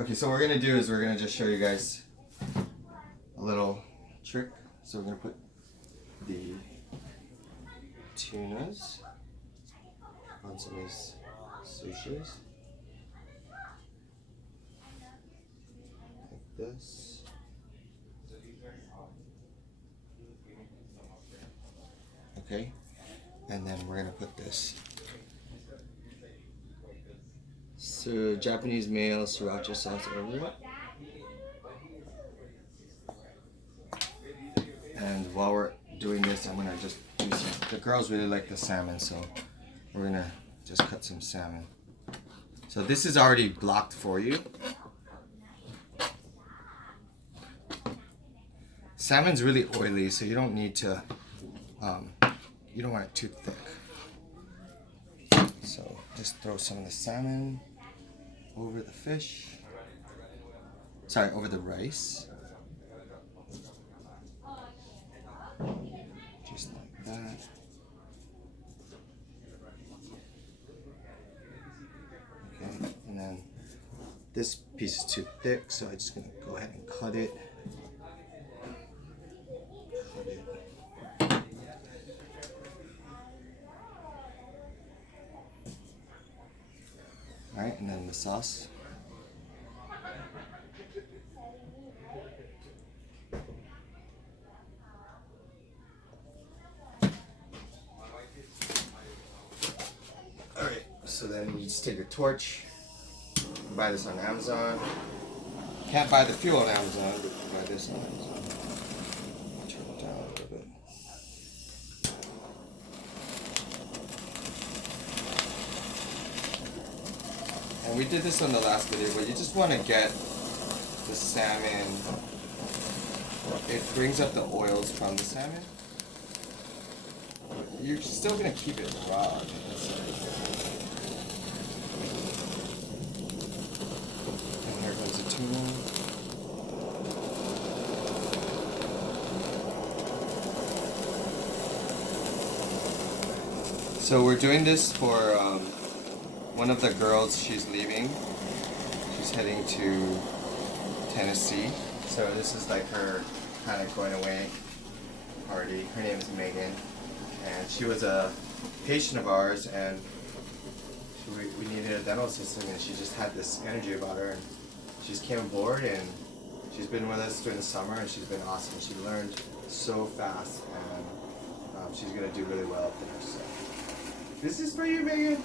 Okay, so what we're gonna do is we're gonna just show you guys a little trick. So we're gonna put the tunas on some of these sushis. Like this. Okay, and then we're gonna put this Japanese mayo sriracha sauce over it. And while we're doing this, I'm gonna just do some. The girls really like the salmon, so we're gonna just cut some salmon. So this is already blocked for you. Salmon's really oily, so you don't need to. You don't want it too thick. So just throw some of the salmon over the fish. Sorry, over the rice. Just like that. Okay, and then this piece is too thick, so I'm just gonna go ahead and cut it. Alright, and then the sauce. Alright, so then you just take a torch, buy this on Amazon. Can't buy the fuel on Amazon, but you can buy this on Amazon. Turn it down a little bit. And we did this on the last video, but you just want to get the salmon. It brings up the oils from the salmon. You're still going to keep it raw. And here comes the tuna. So we're doing this for one of the girls. She's leaving. She's heading to Tennessee. So this is like her kind of going away party. Her name is Megan, and she was a patient of ours, and we needed a dental assistant, and she just had this energy about her, and she just came aboard, and she's been with us during the summer, and she's been awesome. She learned so fast, and she's gonna do really well up there. So this is for you, Megan.